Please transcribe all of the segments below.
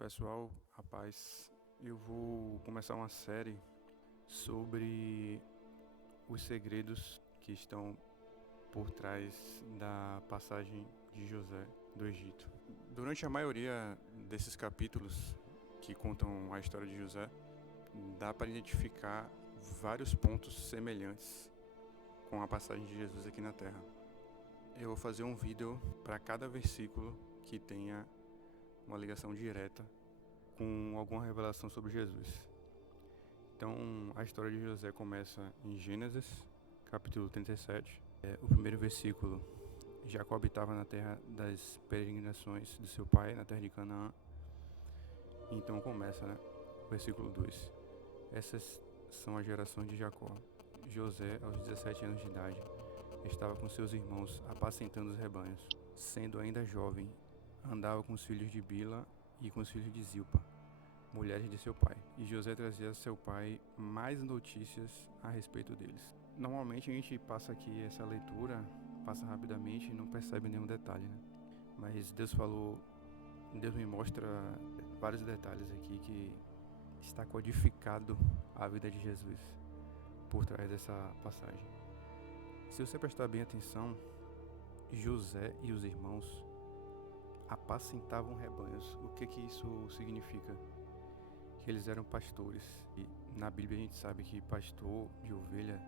Pessoal, rapaz, eu vou começar uma série sobre os segredos que estão por trás da passagem de José do Egito. Durante a maioria desses capítulos que contam a história de José, dá para identificar vários pontos semelhantes com a passagem de Jesus aqui na Terra. Eu vou fazer um vídeo para cada versículo que tenha uma ligação direta com alguma revelação sobre Jesus. Então, a história de José começa em Gênesis, capítulo 37. O primeiro versículo: Jacó habitava na terra das peregrinações de seu pai, na terra de Canaã. Então começa, o versículo 2. Essas são as gerações de Jacó. José, aos 17 anos de idade, estava com seus irmãos apacentando os rebanhos. Sendo ainda jovem, andava com os filhos de Bila e com os filhos de Zilpa, mulheres de seu pai. E José trazia a seu pai mais notícias a respeito deles. Normalmente a gente passa aqui essa leitura, passa rapidamente e não percebe nenhum detalhe, Mas Deus me mostra vários detalhes aqui que está codificado a vida de Jesus por trás dessa passagem. Se você prestar bem atenção, José e os irmãos apacentavam rebanhos. O que isso significa? Que eles eram pastores. E na Bíblia a gente sabe que pastor de ovelha,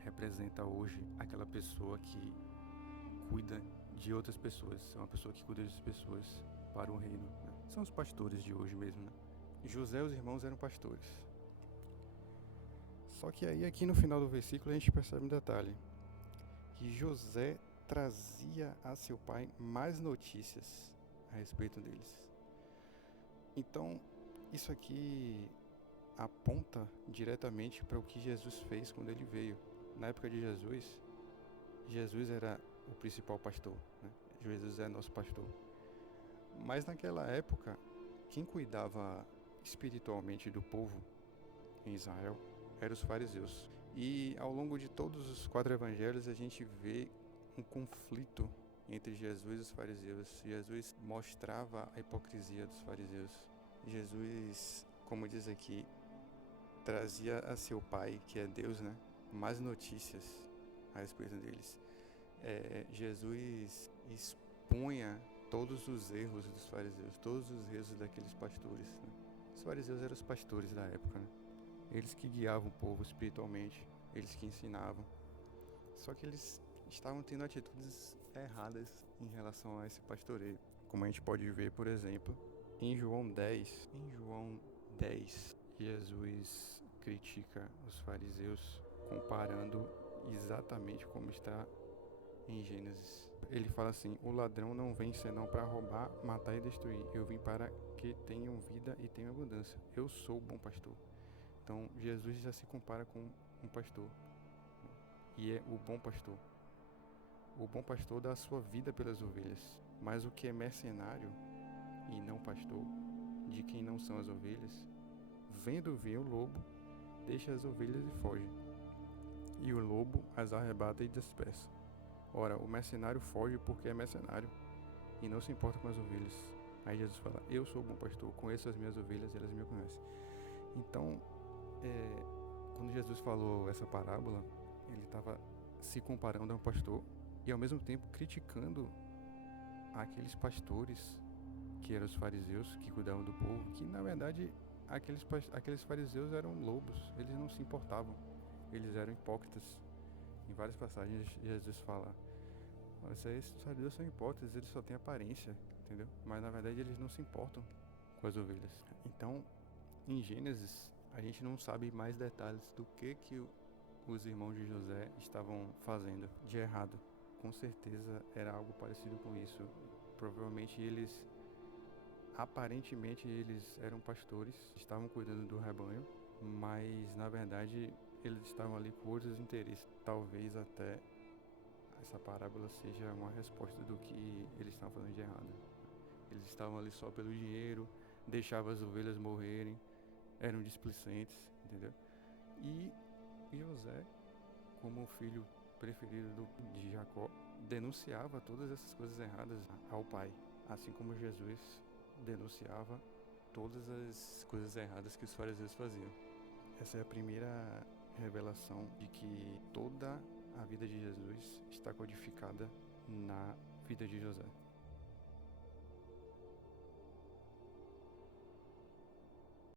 representa hoje aquela pessoa que cuida de outras pessoas. É uma pessoa que cuida das pessoas para o reino. São os pastores de hoje mesmo. José e os irmãos eram pastores. Só que aí aqui no final do versículo a gente percebe um detalhe. Que José trazia a seu pai mais notícias a respeito deles. Então, isso aqui aponta diretamente para o que Jesus fez quando ele veio. Na época de Jesus, Jesus era o principal pastor, Jesus é nosso pastor. Mas naquela época, quem cuidava espiritualmente do povo em Israel eram os fariseus. E ao longo de todos os 4 evangelhos a gente vê um conflito entre Jesus e os fariseus. Jesus mostrava a hipocrisia dos fariseus. Jesus, como diz aqui, trazia a seu pai, que é Deus, mais notícias a respeito deles. Jesus expunha todos os erros dos fariseus, todos os erros daqueles pastores. Os fariseus eram os pastores da época, Eles que guiavam o povo espiritualmente, eles que ensinavam. Só que eles estavam tendo atitudes erradas em relação a esse pastoreio. Como a gente pode ver, por exemplo, em João 10, Jesus critica os fariseus comparando exatamente como está em Gênesis. Ele fala assim: o ladrão não vem senão para roubar, matar e destruir. Eu vim para que tenham vida e tenham abundância. Eu sou o bom pastor. Então Jesus já se compara com um pastor. E é o bom pastor. O bom pastor dá a sua vida pelas ovelhas. Mas o que é mercenário e não pastor, de quem não são as ovelhas, vendo vir o lobo, deixa as ovelhas e foge. E o lobo as arrebata e dispersa. Ora, o mercenário foge porque é mercenário e não se importa com as ovelhas. Aí Jesus fala: eu sou o bom pastor, conheço as minhas ovelhas e elas me conhecem. Então, quando Jesus falou essa parábola, ele estava se comparando a um pastor e ao mesmo tempo criticando aqueles pastores que eram os fariseus, que cuidavam do povo, que na verdade aqueles fariseus eram lobos, eles não se importavam, eles eram hipócritas. Em várias passagens Jesus fala: esses fariseus são hipócritas, eles só têm aparência, entendeu? Mas na verdade eles não se importam com as ovelhas. Então, em Gênesis, a gente não sabe mais detalhes do que os irmãos de José estavam fazendo de errado. Com certeza era algo parecido com isso. Provavelmente aparentemente eles eram pastores, estavam cuidando do rebanho, mas na verdade eles estavam ali com outros interesses. Talvez até essa parábola seja uma resposta do que eles estavam fazendo de errado. Eles estavam ali só pelo dinheiro, deixavam as ovelhas morrerem, eram displicentes, entendeu? E José, como o filho preferido de Jacó, denunciava todas essas coisas erradas ao pai, assim como Jesus denunciava todas as coisas erradas que os fariseus faziam. Essa é a primeira revelação de que toda a vida de Jesus está codificada na vida de José.